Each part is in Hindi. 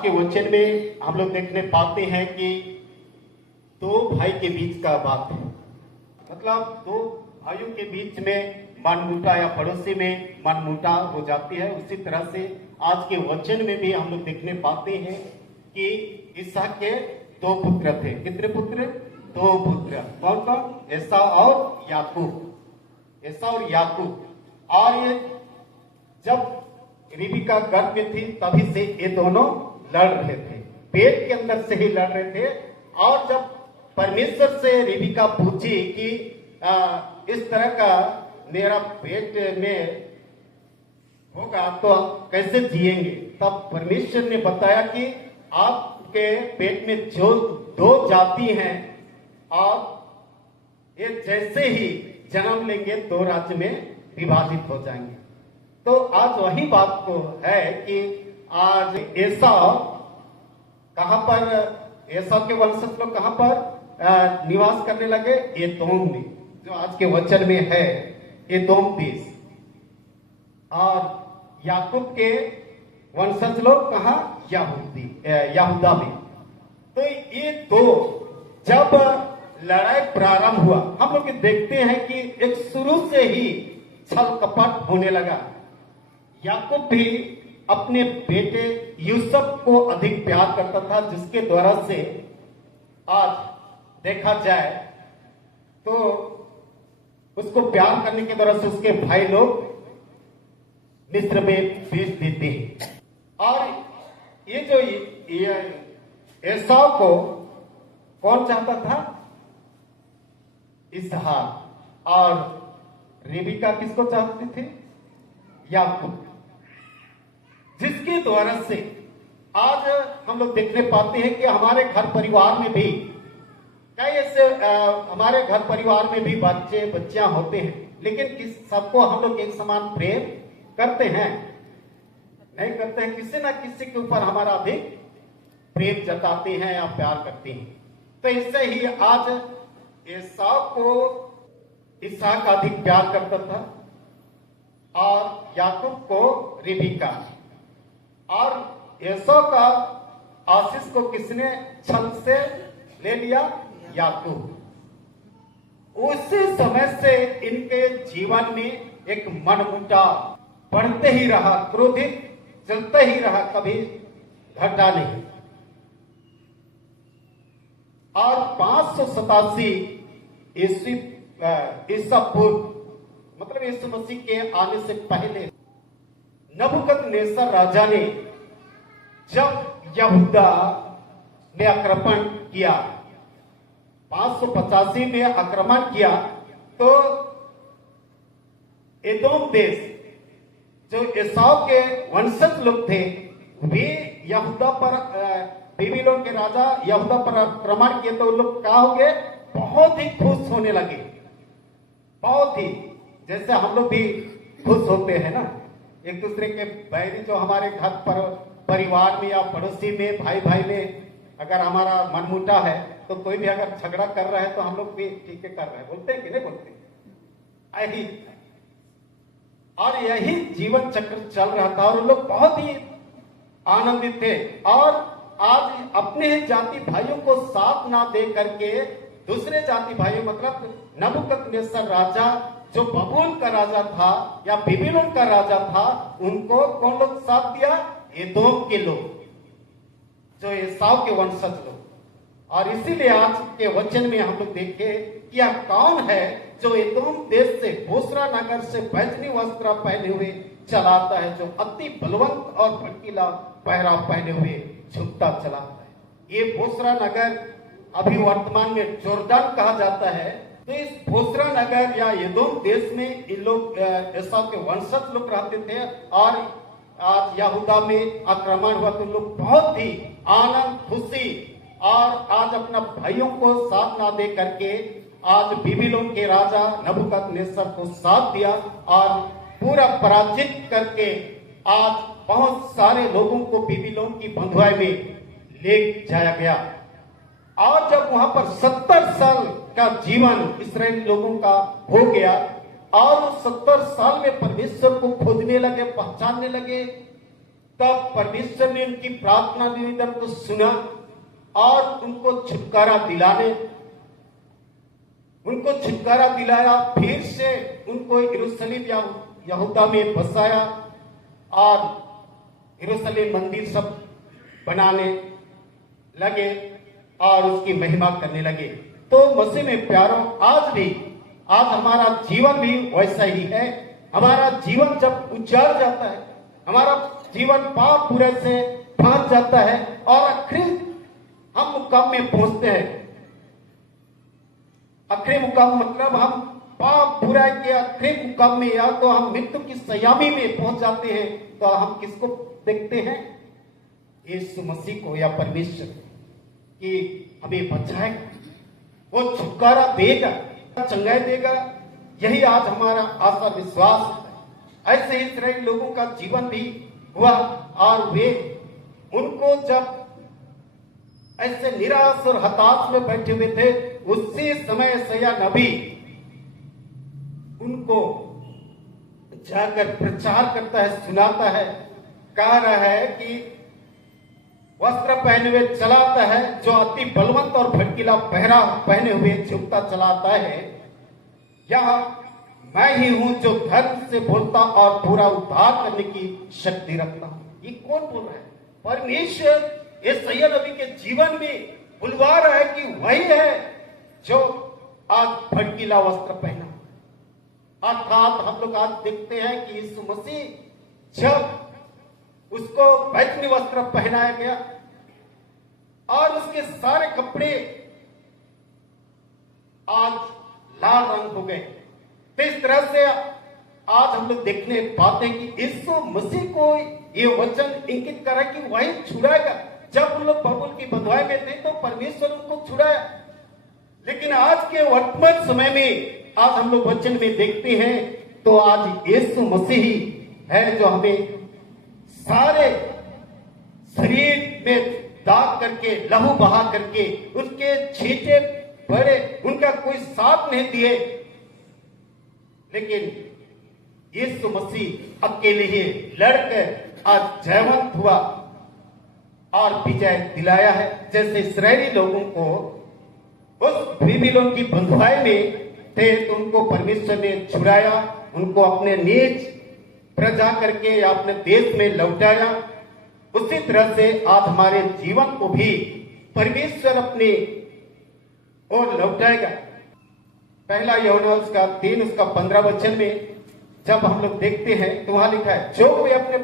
आज के वचन में हम लोग देखने पाते हैं कि दो भाई के बीच का बात है। मतलब दो भाइयों के बीच में मनमुटा या पड़ोसी में मनमुटा हो जाती है। उसी तरह से आज के वचन में भी हम लोग देखने पाते हैं कि इसहाक के दो पुत्र थे। कितने पुत्र? दो पुत्र। कौन कौन? एसाव और याकूब। एसाव और याकूब। और ये जब रिबका गर्भ में थी तभी से ये दोनों लड़ रहे थे, पेट के अंदर से ही लड़ रहे थे। और जब परमेश्वर से रिबका पूछी कि इस तरह का मेरा पेट में होगा तो कैसे जिएंगे, तब परमेश्वर ने बताया कि आपके पेट में जो दो जाति हैं और ये जैसे ही जन्म लेंगे दो राज्य में विभाजित हो जाएंगे। तो आज वही बात को है कि आज एसाव कहां पर, एसाव के वंशज लोग कहां पर निवास करने लगे? एदोम में, जो आज के वचन में है एदोम देश। और याकूब के वंशज लोग कहां? यहूदा में। तो ये दो जब लड़ाई प्रारंभ हुआ, हम लोग देखते हैं कि एक शुरू से ही छल कपट होने लगा। याकूब भी अपने बेटे यूसुफ को अधिक प्यार करता था, जिसके द्वारा से आज देखा जाए तो उसको प्यार करने के द्वारा से उसके भाई लोग मिस्र में भेज देते हैं। और ये जो एसाव को कौन चाहता था? इसहाक। और रिबका किसको चाहती थी? याकूब। जिसके द्वारा से आज हम लोग देखने पाते हैं कि हमारे घर परिवार में भी कई ऐसे हमारे घर परिवार में भी बच्चे बच्चियां होते हैं, लेकिन सबको हम लोग एक समान प्रेम करते हैं? नहीं करते हैं। किसी ना किसी के ऊपर हमारा अधिक प्रेम जताते हैं या प्यार करते हैं। तो इससे ही आज एसाव को इसहाक अधिक प्यार करता था और याकूब को रिबका। और एसाव का आशीष को किसने छल से ले लिया? याकूब। उसी समय से इनके जीवन में एक मनमुटाव बढ़ते ही रहा, क्रोधित चलते ही रहा, कभी घटा नहीं। और 587 ईसा पूर्व, मतलब यीशु मसीह के आने से पहले नबूकदनेस्सर राजा ने जब यहूदा में आक्रमण किया, 585 में आक्रमण किया, तो एदोम देश जो एसाव के वंशज लोग थे वे यहूदा पर, बेबीलोन के राजा यहूदा पर आक्रमण किए। तो लोग क्या हो गए? बहुत ही खुश होने लगे। बहुत ही, जैसे हम लोग भी खुश होते हैं ना, एक दूसरे के बैरी जो हमारे घर पर परिवार में या पड़ोसी में, भाई भाई में अगर हमारा मनमुटा है तो कोई भी अगर झगड़ा कर रहा है तो हम लोग भी ठीक है कर रहे हैं, बोलते हैं कि नहीं बोलते? यही और यही जीवन चक्र चल रहा था और लोग बहुत ही आनंदित थे। और आज अपने जाति भाइयों को साथ ना दे करके दूसरे जाति भाइयों, मतलब नबूकदनेस्सर राजा जो बबूल का राजा था या बेबीलोन का राजा था, उनको कौन लोग साथ दिया? एदोम के लोग, जो एसाव के वंशज लोग। और इसीलिए आज के वचन में हम लोग देखे कि यह कौन है जो एदोम देश से बोस्रा नगर से बैजनी वस्त्र पहने हुए चलाता है, जो अति बलवंत और भड़कीला पहराव पहने हुए झुकता चलाता है। ये बोस्रा नगर अभी वर्तमान में जोर्दान कहा जाता है। तो इस बोस्रा नगर या एदोम देश में इन लोग एसाव के वंशज लोग रहते थे। और आज यहूदा में आक्रमण हुआ तो लोग बहुत ही आनंद खुशी और आज अपना भाइयों को साथ ना दे करके आज बेबीलोन के राजा नबूकदनेस्सर को साथ दिया और पूरा पराजित करके आज बहुत सारे लोगों को बेबीलोन की बंधुआई में ले जाया गया। और जब वहां पर 70 साल का जीवन इस्राएली लोगों का हो गया और 70 साल में परमेश्वर को खोजने लगे, पहचानने लगे, तब परमेश्वर ने उनकी प्रार्थना निवेदन को सुना और उनको छुटकारा दिलाया। फिर से उनको यरूशलेम या यहूदा में बसाया और यरूशलेम मंदिर सब बनाने लगे और उसकी महिमा करने लगे। तो मसीह में प्यारों, आज हमारा जीवन भी वैसा ही है। हमारा जीवन जब उजाड़ जाता है, हमारा जीवन पाप बुराई से भाग जाता है और आखिरी हम मुकाम में पहुंचते हैं। आखिरी मुकाम मतलब हम पाप बुराई के आखिरी मुकाम में, या तो हम मृत्यु की सयामी में पहुंच जाते हैं, तो हम किसको देखते हैं? यीशु मसीह को या परमेश्वर कि हमें बचाएगा, वो छुटकारा देगा, चंगाई देगा। यही आज हमारा आशा विश्वास है। ऐसे ही इस्राएली लोगों का जीवन भी हुआ और वे उनको जब ऐसे निराश और हताश में बैठे हुए थे, उसी समय यशायाह नबी उनको जाकर प्रचार करता है, सुनाता है, कह रहा है कि वस्त्र पहने हुए चलाता है जो अति बलवंत और भड़कीला पहरा पहने हुए झुकता चलाता है, या मैं ही हूं जो धर्म से बोलता और पूरा उद्धार करने की शक्ति रखता हूं। ये कौन बोल रहा है? परमेश्वर यशायाह नबी के जीवन में बुलवा रहा है कि वही है जो आज भड़कीला वस्त्र पहना। अर्थात हम लोग आज देखते हैं कि यीशु मसीह जब उसको बैगनी वस्त्र पहनाया गया और उसके सारे कपड़े आज लाल रंग हो गए, तो इस तरह से आज हम लोग देखने पाते हैं कि यीशु मसीह को ये वचन इंगित कर रहा है कि वही छुड़ाएगा। जब उन लोग बबुल की बंधुआई में थे तो परमेश्वर उनको छुड़ाया, लेकिन आज के वर्तमान समय में आज हम लोग वचन में देखते हैं तो आज यीशु मसीह ही है जो हमें सारे शरीर में दाग करके, लहू बहा करके, उसके छींटे बड़े, उनका कोई साथ नहीं दिए, लेकिन यीशु मसीह अकेले ही लड़कर आज जयवंत हुआ और विजय दिलाया है। जैसे इस्राएली लोगों को उस बेबीलोन की बंधुआई में थे तो उनको परमेश्वर ने छुड़ाया, उनको अपने निज प्रजा करके या अपने देश में लौटाया, उसी तरह से आज हमारे जीवन को भी परमेश्वर अपने और लौटाएगा। पहला यूहन्ना उसका 3 उसका 15 वचन में जब हम लोग देखते हैं तो वहां लिखा है, जो कोई अपने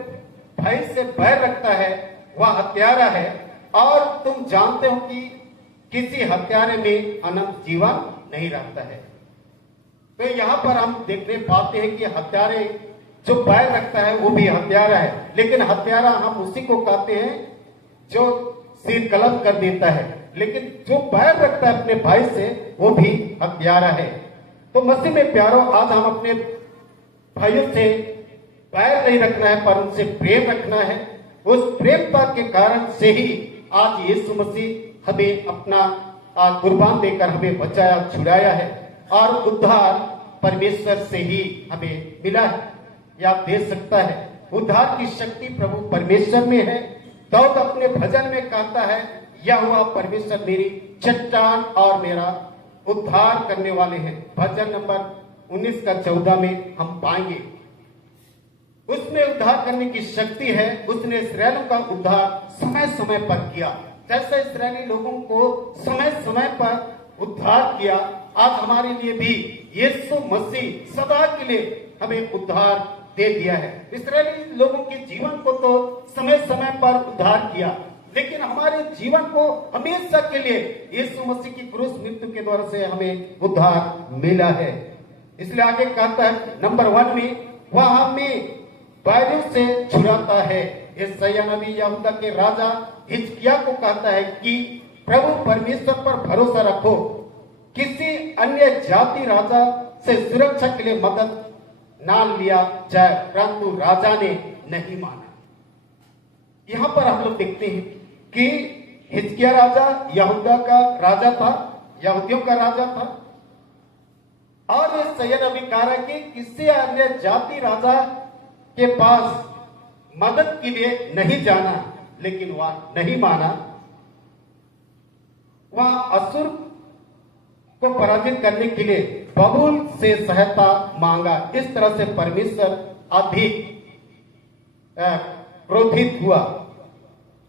भाई से बैर रखता है वह हत्यारा है, और तुम जानते हो कि किसी हत्यारे में अनंत जीवन नहीं रहता है। तो यहाँ पर हम देखने पाते हैं कि हत्यारे जो बैर रखता है वो भी हत्यारा है, लेकिन हत्यारा हम उसी को कहते हैं जो सिर कलम कर देता है, लेकिन जो बैर रखता है अपने भाई से वो भी हत्यारा है। तो मसीह में प्यारों, आज हम अपने भाइयों से बैर नहीं रखना है पर उनसे प्रेम रखना है। उस प्रेमता के कारण से ही आज यीशु मसीह हमें अपना कुर्बान देकर हमें बचाया, छुड़ाया है, और उद्धार परमेश्वर से ही हमें मिला है या दे सकता है। उद्धार की शक्ति प्रभु परमेश्वर में है। दाऊद अपने भजन में कहता है, यहोवा परमेश्वर मेरी चट्टान और मेरा उद्धार करने वाले हैं। भजन नंबर 19 का 14 में हम पाएंगे उसमें उद्धार करने की शक्ति है। उसने इस्राएल का उद्धार समय समय पर किया, जैसे इस्राएली लोगों को समय समय पर उद्धार किया, आज हमारे लिए भी यीशु मसीह सदा के लिए हमें उद्धार दे दिया है। इस्राएली लोगों के जीवन को तो समय समय पर उद्धार किया, लेकिन हमारे जीवन को हमेशा के लिए यीशु मसीह की क्रूस मृत्यु के द्वारा से हमें उद्धार मिला है। इसलिए आगे कहता है नंबर 1 में, वह हमें बैरियों से छुड़ाता है। यशायाह नबी यहूदा के राजा हिजकिय्याह को कहता है कि प्रभु परमेश्वर पर भरोसा रखो, किसी अन्य जाति राजा से सुरक्षा के लिए मदद ना लिया जाए, परंतु राजा ने नहीं माना। यहां पर हम लोग देखते हैं कि हिजकिय्याह राजा यहूदा का राजा था, यहूदियों का राजा था, और यशायाह नबी कह रहा है कि किसी अन्य जाति राजा के पास मदद के लिए नहीं जाना, लेकिन वह नहीं माना। वह असुर को पराजित करने के लिए बबूल से सहायता मांगा। इस तरह से परमेश्वर अधिक क्रोधित हुआ।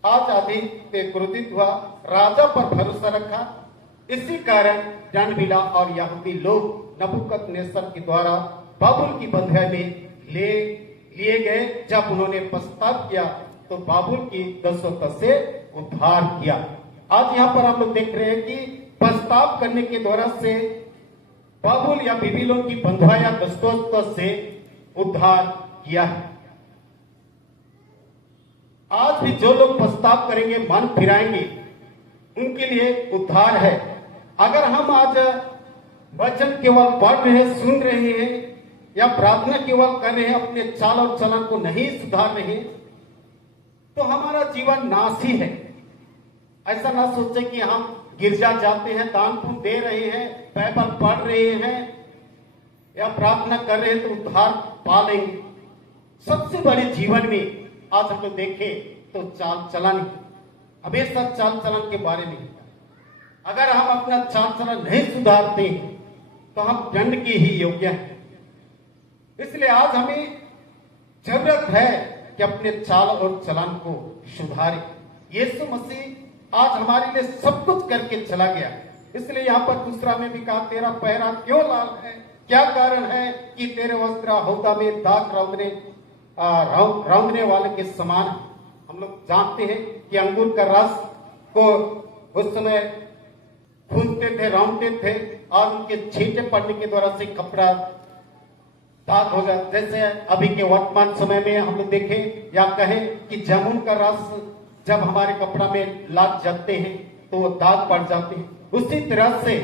आज अधिक क्रोधित हुआ, राजा पर भरोसा रखा। इसी कारण दंड मिला और यहूदी लोग नबूकदनेस्सर के द्वारा बाबुल की बंधुआई में लिए गए। जब उन्होंने पश्चाताप किया तो बाबुल की दस्तों से उद्धार किया। आज यहाँ पर हम लोग देख रहे हैं कि पश्चाताप करने के द्वारा से बाबुल या बेबीलोन की बंधुआई या दस्तों से उद्धार किया है। आज भी जो लोग पश्चाताप करेंगे, मन फिराएंगे, उनके लिए उद्धार है। अगर हम आज वचन केवल पढ़ रहे हैं, सुन रहे हैं या प्रार्थना केवल कर रहे हैं, अपने चाल और चलन को नहीं सुधार रहे, तो हमारा जीवन नाशी है। ऐसा ना सोचे कि हम गिरजा जाते हैं, दान पुण्य दे रहे हैं, बाइबल पढ़ रहे हैं या प्रार्थना कर रहे हैं तो उद्धार पा लेंगे। सबसे बड़े जीवन में आज हम लोग देखें तो चाल चलन, हमेशा चाल चलन के बारे में। अगर हम अपना चाल चलन नहीं सुधारते तो हम दंड के ही योग्य हैं। इसलिए आज हमें जरूरत है कि अपने चाल और चलन को सुधारें। यीशु मसीह आज हमारे लिए सब कुछ करके चला गया। इसलिए यहाँ पर दूसरा में भी कहा, तेरा पहरा क्यों लाल है, क्या कारण है कि तेरे वस्त्र हौदा में दाग रौंदने वाले के समान। हम लोग जानते हैं कि अंगूर का रस को उस समय भूनते थे, रौंदते थे और उनके छींटे पड़ने के द्वारा से कपड़ा दाग हो जाता। जैसे अभी के वर्तमान समय में हम लोग देखें या कहें कि जामुन का रस जब हमारे कपड़ा में लग जाते हैं तो वो दाग पड़ जाते हैं। उसी तरह से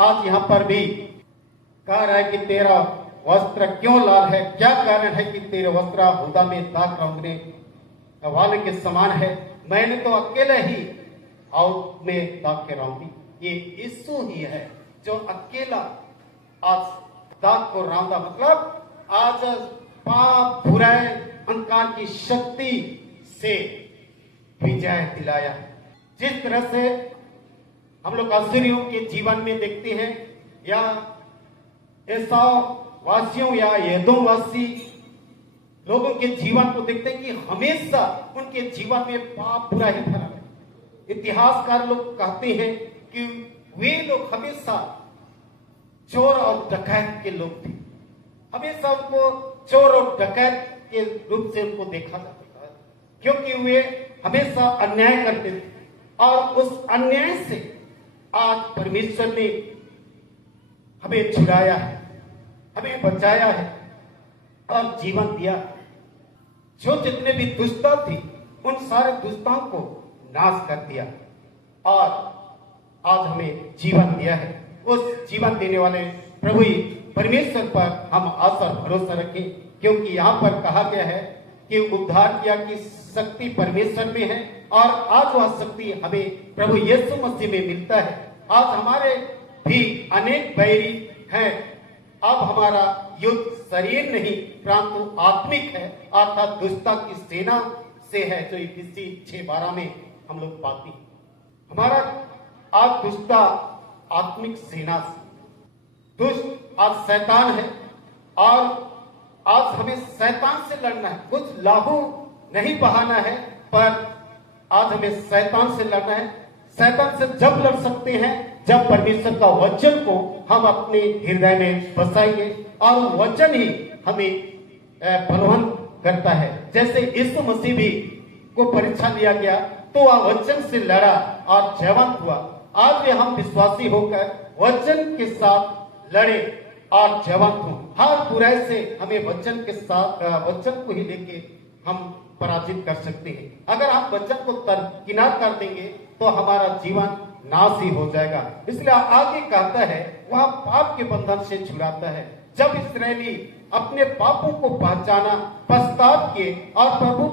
आज यहाँ पर भी कह रहा है कि तेरा वस्त्र क्यों लाल है, क्या कारण है कि तेरे वस्त्र हौदा में दाग रौंदने वाले के समान है। मैंने तो अकेले ही और में दाग के रौंदी। ये यीशु ही है जो अकेला आज दाग को रौंदा, मतलब आज पाप, बुराई, अंधकार की शक्ति से विजय दिलाया। जिस तरह से हम लोग असीरियों के जीवन में देखते हैं या एसाव वासियों या एदोम वासी लोगों के जीवन को देखते हैं कि हमेशा उनके जीवन में पाप, बुरा ही भरा है। इतिहासकार लोग कहते हैं कि वे लोग हमेशा चोर और डकैत के लोग थे। हमेशा उनको चोर और डकैत के रूप से उनको देखा जाता है, क्योंकि वे हमेशा अन्याय करते थे। और उस अन्याय से आज परमेश्वर ने हमें छुड़ाया है, हमें बचाया है और जीवन दिया। जो जितने भी दुष्टता थी उन सारे दुष्टताओं को नाश कर दिया और आज हमें जीवन दिया है। उस जीवन देने वाले प्रभु परमेश्वर पर हम आशा और भरोसा रखें, क्योंकि यहाँ पर कहा गया है कि उद्धार किया की शक्ति परमेश्वर में है और आज वह शक्ति हमें प्रभु यीशु मसीह में मिलता है। आज हमारे भी अनेक बैरी हैं। अब हमारा युद्ध शरीर नहीं परंतु आत्मिक है, अर्थात दुष्टता की सेना से है, जो इफिसी 6:12 में हम लोग पाते हैं। हमारा आज दुष्टता आत्मिक सेना से, दुष्ट आज शैतान है और आज हमें शैतान से लड़ना है। कुछ लाहू नहीं बहाना है, पर आज हमें शैतान से लड़ना है। शैतान से जब लड़ सकते हैं जब परमेश्वर का वचन को हम अपने हृदय में बसाएंगे और वचन ही हमें बलवान करता है। जैसे यीशु मसीह भी को परीक्षा लिया गया तो वह वचन से लड़ा और जयवंत हुआ। आज भी हम विश्वासी होकर वचन के साथ लड़े और जयवंत हो। हर बुराई से हमें वचन के साथ वचन को ही लेके हम पराजित कर सकते हैं। अगर हम वचन को किनार कर देंगे तो हमारा जीवन नाश ही हो जाएगा। इसलिए आगे कहता है वह पाप के बंधन से छुड़ाता है। जब इस्राएली अपने पापों को पहचाना, पश्चाताप किए और प्रभु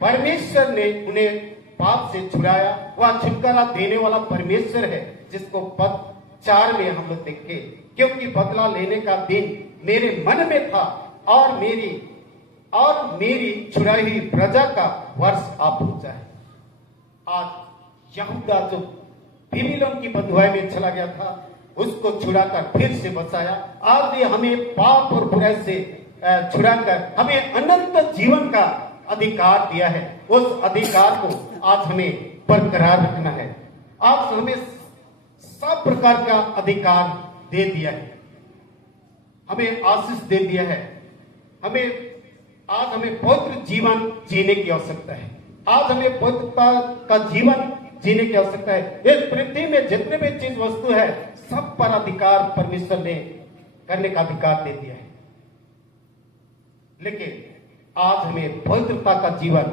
परमेश्वर ने उन्हें पाप से छुड़ाया। वह छुटकारा देने वाला परमेश्वर है, जिसको पद 4 में हम लोग देखें, क्योंकि बदला लेने का दिन मेरे मन में था और मेरी और मेरी छुड़ाई हुई प्रजा का वर्ष आ पहुंचा है। आज यहूदा जो बेबीलोन की बंधुआई में चला गया था, उसको छुड़ाकर फिर से बचाया। आज ये हमें पाप और बुराई से छुड़ाकर हमें अनंत जीवन का अधिकार दिया है। उस अधिकार को आज हमें बरकरार रखना है। आज हमें सब प्रकार का अधिकार दे दिया है, हमें आशीष दे दिया है। आज हमें पवित्र जीवन जीने की आवश्यकता है। आज हमें पवित्रता का जीवन जीने की आवश्यकता है। इस पृथ्वी में जितने भी चीज वस्तु है, सब पर अधिकार परमेश्वर ने करने का अधिकार दे दिया है। लेकिन आज हमें पवित्रता का जीवन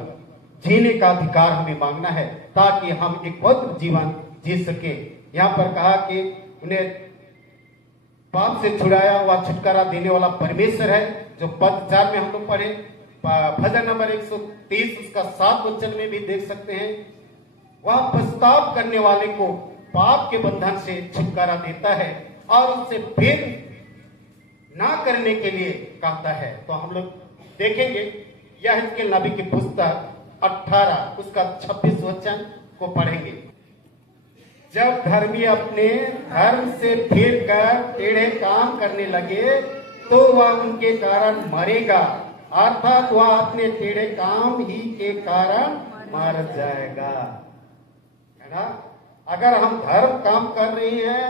जीने का अधिकार हमें मांगना है, ताकि हम एक पवित्र जीवन जी सके। यहाँ पर कहा कि उन्हें पाप से छुड़ाया हुआ छुटकारा देने वाला परमेश्वर है, जो पद 4 में हम लोग पढ़े। भजन नंबर 130 उसका 7 वचन में भी देख सकते हैं। वह पछताव करने वाले को पाप के बंधन से छुटकारा देता है और उससे फिर ना करने के लिए कहता है। तो हम लोग देखेंगे यहेजकेल नबी की पुस्तक 18 उसका 26 वचन को पढ़ेंगे। जब धर्मी अपने धर्म से फिर कर टेढ़े काम करने लगे, तो वह उनके कारण मरेगा, अर्थात वह अपने टेढ़े काम ही के कारण मर जाएगा। है ना? अगर हम धर्म काम कर रहे हैं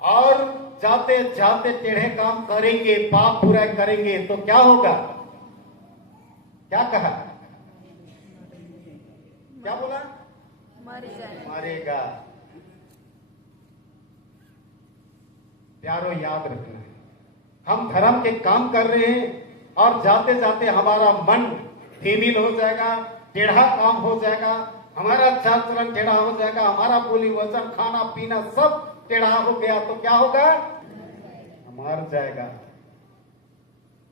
और जाते जाते टेढ़े काम करेंगे, पाप बुराई करेंगे, तो क्या होगा? क्या कहा? क्या बोला? मरेगा। प्यारो, याद रखना है, हम धर्म के काम कर रहे हैं और जाते जाते हमारा मन धीमिल हो जाएगा, टेढ़ा काम हो जाएगा, हमारा चाल चलन टेढ़ा हो जाएगा, हमारा बोली वचन खाना पीना सब टेढ़ा हो गया, तो क्या होगा? मर जाएगा,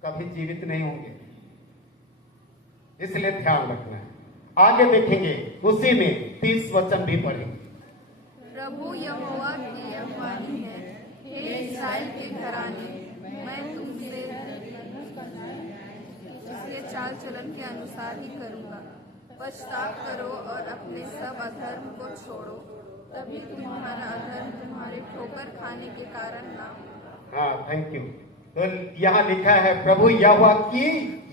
कभी जीवित नहीं होंगे। इसलिए ध्यान रखना है। आगे देखेंगे, उसी में 30 वचन भी पढ़ेंगे। प्रभु यहोवा की यह वाणी है, हे इस्राएल के घराने, मैं तुमसे इसके चाल चलन के अनुसार ही करूंगा। पश्चाताप करो और अपने सब अधर्म को छोड़ो, तभी तुम्हारा अधर्म तुम्हारे ठोकर खाने के कारण ना हो। हाँ, थैंक यू। तो यहाँ लिखा है प्रभु यहोवा की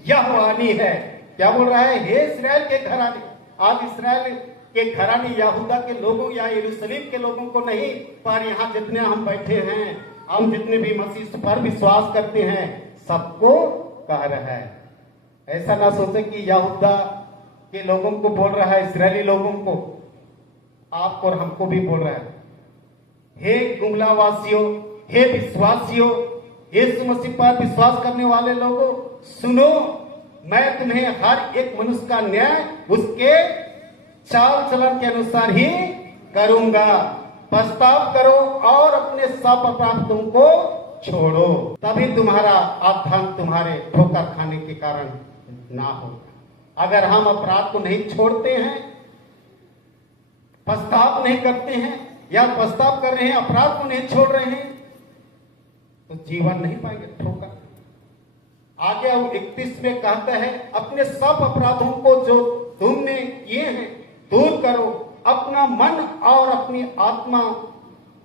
यह वाणी है। क्या बोल रहा है? हे इस्राएल के घराने। आज इस्राएल के घराने यहूदा के लोगों या यरूशलेम के लोगों को नहीं, पर यहाँ जितने हम बैठे हैं, हम जितने भी मसीह पर विश्वास करते हैं, सबको कह रहा है। ऐसा ना सोचे कि यहूदा के लोगों को बोल रहा है, इस्राएली लोगों को, आपको और हमको भी बोल रहा है। हे गुमलावासियों, हे विश्वासियों, यीशु मसीह पर विश्वास करने वाले लोगों, सुनो, मैं तुम्हें हर एक मनुष्य का न्याय उसके चाल चलन के अनुसार ही करूंगा। पछताव करो और अपने सब अपराधों को छोड़ो, तभी तुम्हारा अधर्म तुम्हारे ठोकर खाने के कारण ना होगा। अगर हम अपराध को नहीं छोड़ते हैं, पछताव नहीं करते हैं, या पछताव कर रहे हैं, अपराध को नहीं छोड़ रहे हैं, तो जीवन नहीं पाएंगे, ठोकर। आगे 31 में कहता है, अपने सब अपराधों को जो तुमने किए हैं दूर करो, अपना मन और अपनी आत्मा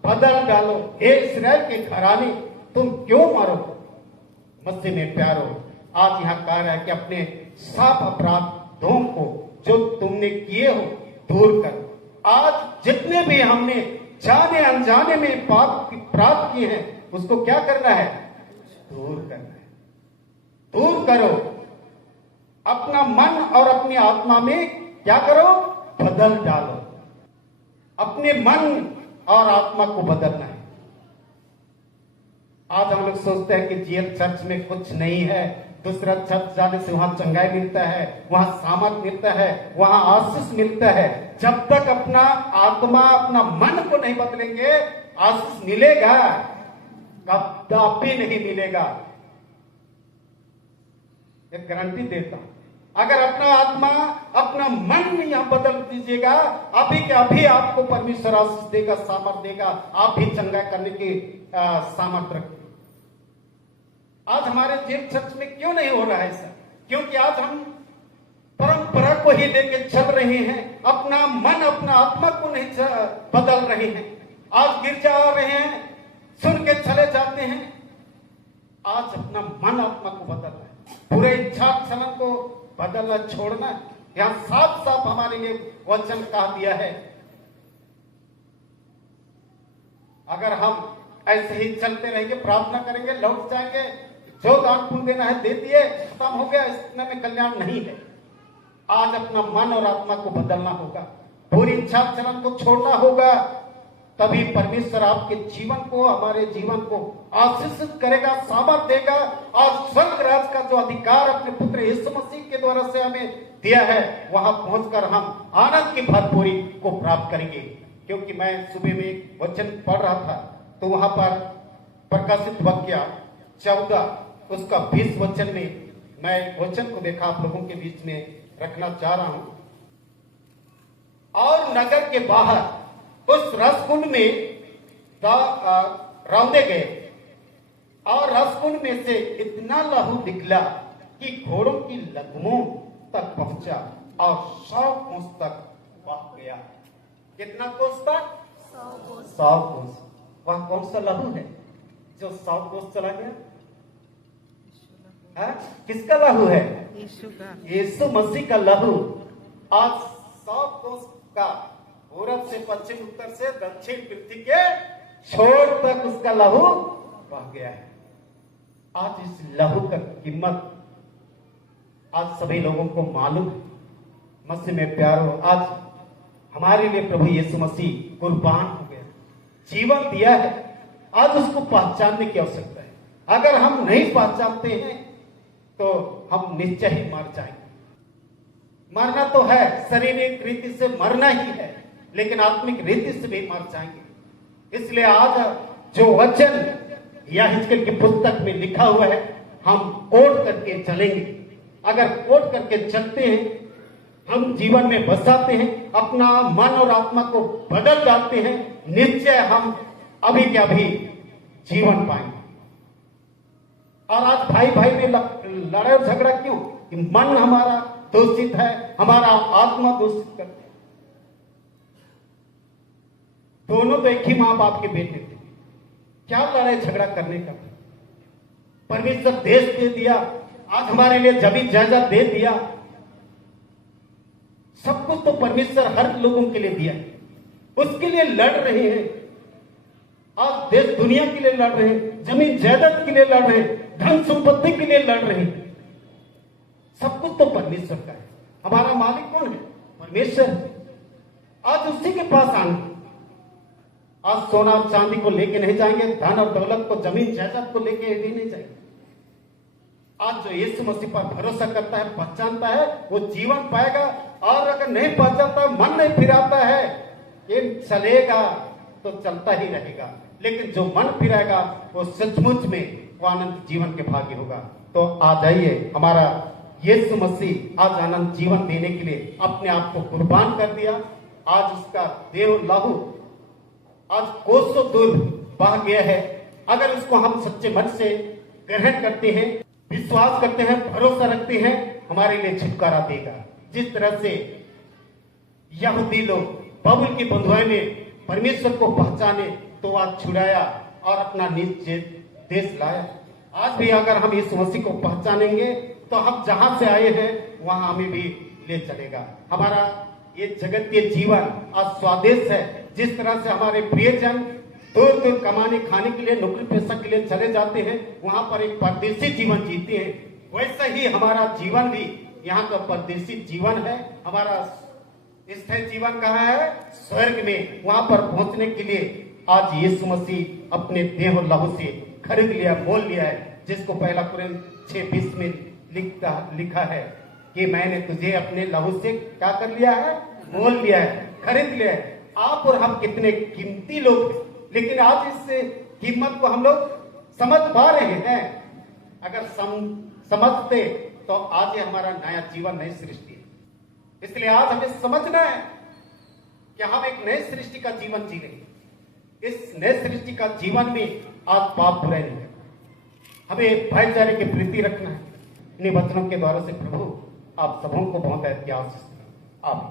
बदल डालो। हे इस्राएल के घराने, तुम क्यों मरो? मसीह में प्यारो, आज यहाँ कह रहा है कि अपने सब अपराधों को जो तुमने किए हो दूर करो। आज जितने भी हमने जाने अनजाने में पाप अपराध किए हैं, उसको क्या करना है? दूर करना है। दूर करो, अपना मन और अपनी आत्मा में क्या करो? बदल डालो। अपने मन और आत्मा को बदलना है। आज हम लोग सोचते हैं कि जीएल चर्च में कुछ नहीं है, दूसरा चर्च जाने से वहां चंगाई मिलता है, वहां सामर्थ मिलता है, वहां आशीष मिलता है। जब तक अपना आत्मा अपना मन को नहीं बदलेंगे, आशीष मिलेगा? कदापि नहीं मिलेगा, एक गारंटी देता हूं। अगर अपना आत्मा अपना मन यहां बदल दीजिएगा, अभी के अभी आपको परमेश्वर आशीष देगा, सामर्थ देगा, आप भी चंगा करने की सामर्थ रखिए। आज हमारे जेल चर्च में क्यों नहीं हो रहा है ऐसा? क्योंकि आज हम परंपरा को ही लेके चल रहे हैं, अपना मन अपना आत्मा को नहीं बदल रहे हैं। आज गिरजा आ रहे हैं, सुन के चले जाते हैं, आज अपना मन आत्मा को बदलना है, पूरे इच्छा चलन को बदलना छोड़ना। यहां साफ साफ हमारे लिए वचन कहा दिया है। अगर हम ऐसे ही चलते रहेंगे, प्रार्थना करेंगे, लौट जाएंगे, जो दान पुण्य देना है दे दिए, खत्म हो गया, इसमें में कल्याण नहीं है। आज अपना मन और आत्मा को बदलना होगा, पूरी इच्छा चलन को छोड़ना होगा, तभी परमेश्वर आपके जीवन को, हमारे जीवन को आशीषित करेगा, सामर्थ देगा। और स्वर्ग राज का जो अधिकार अपने पुत्र यीशु मसीह के द्वारा से हमें दिया है, वहां पहुंचकर हम आनंद की भरपूरी को प्राप्त करेंगे। क्योंकि मैं सुबह में एक वचन पढ़ रहा था, तो वहां पर प्रकाशित वाक्य 14 उसका 20 वचन में मैं वचन को देखा, आप लोगों के बीच में रखना चाह रहा हूं। और नगर के बाहर उस रसकुंड में रौंदे गए, और रसकुंड में से इतना लहू निकला कि घोड़ों की लघुमों तक पहुंचा और 100 कोस तक बह गया। कितना कोस तक? 100 कोस। वह कौन सा लहू है जो 100 कोस चला गया? किसका लहू है? यीशु का। यीशु मसीह का लहू आज 100 कोस का, पूरब से पश्चिम, उत्तर से दक्षिण, पृथ्वी के छोर तक उसका लहू बह गया है। आज इस लहू का कीमत आज सभी लोगों को मालूम है। मसीह में प्यारो, आज हमारे लिए प्रभु यीशु मसीह कुर्बान हो गया, जीवन दिया है। आज उसको पहचानने की आवश्यकता है। अगर हम नहीं पहचानते हैं तो हम निश्चय ही मर जाएंगे। मरना तो है, शारीरिक रीति से मरना ही है, लेकिन आत्मिक रीति से भी मर जाएंगे। इसलिए आज जो वचन यहेजकेल की पुस्तक में लिखा हुआ है, हम कोट करके चलेंगे। अगर कोट करके चलते हैं, हम जीवन में बसाते हैं, अपना मन और आत्मा को बदल डालते हैं, निश्चय हम अभी के अभी जीवन पाएंगे। और आज भाई भाई में लड़ाई झगड़ा क्यों? कि मन हमारा दूषित है, हमारा आत्मा दूषित करते हैं। दोनों तो एक ही मां बाप के बेटे थे, क्या लड़ाई झगड़ा करने का? परमेश्वर देश दे दिया, आज हमारे लिए जमीन जायदाद दे दिया, सब कुछ तो परमेश्वर हर लोगों के लिए दिया है, उसके लिए लड़ रहे हैं। आज देश दुनिया के लिए लड़ रहे हैं, जमीन जायदाद के लिए लड़ रहे हैं, धन संपत्ति के लिए लड़ रहे हैं। सब कुछ तो परमेश्वर का है। हमारा मालिक कौन है? परमेश्वर। आज उसी के पास आएंगे। आज सोना और चांदी को लेके नहीं जाएंगे, धन और दौलत को, जमीन जायदाद को लेके भी नहीं जाएंगे। आज जो यीशु मसीह पर भरोसा करता है, पहचानता है, वो जीवन पाएगा। और अगर नहीं पहचानता, मन नहीं फिराता है, ये चलेगा तो चलता ही रहेगा, लेकिन जो मन फिराएगा वो सचमुच में वो आनंद जीवन के भागी होगा। तो आ जाइए, हमारा यीशु मसीह आज आनंद जीवन देने के लिए अपने आप को कुर्बान कर दिया। आज उसका देह लहू आज कोसों दूर बह गया है। अगर उसको हम सच्चे मन से ग्रहण करते हैं, विश्वास करते हैं, भरोसा रखते हैं, हमारे लिए छुटकारा देगा। जिस तरह से यहूदी लोग बाबुल की बंधुआई में परमेश्वर को पहचाने तो आज छुड़ाया और अपना निज देश लाया। आज भी अगर हम इस मसीह को पहचानेंगे तो हम जहां से आए हैं वहां हमें भी ले चलेगा। हमारा ये जगतीय जीवन आज स्वादेश है। जिस तरह से हमारे प्रियजन दूर दूर कमाने खाने के लिए, नौकरी पेशा के लिए चले जाते हैं, वहां पर एक परदेशी जीवन जीते हैं, वैसा ही हमारा जीवन भी यहाँ का परदेशी जीवन है। हमारा स्थायी जीवन कहाँ है? स्वर्ग में। वहां पर पहुंचने के लिए आज यीशु मसीह अपने देह और लहू से खरीद लिया, मोल लिया है, जिसको पहला कुरिन्थ 6:20 में लिखा है कि मैंने तुझे अपने लहू से क्या कर लिया है? मोल लिया है, खरीद लिया है। आप और हम कितने कीमती लोग हैं, लेकिन आज इस कीमत को हम लोग समझ पा रहे हैं। अगर समझते तो आज ये हमारा नया जीवन, नई सृष्टि है। इसलिए आज हमें समझना है कि हम एक नई सृष्टि का जीवन जी रहे हैं। इस नए सृष्टि का जीवन में आज पाप बुराई नहीं है। हमें भाईचारे की प्रीति रखना है, इन्हीं वचनों के द्वारा से प्रभु आप सबों को बहुत एहतियात से आमीन।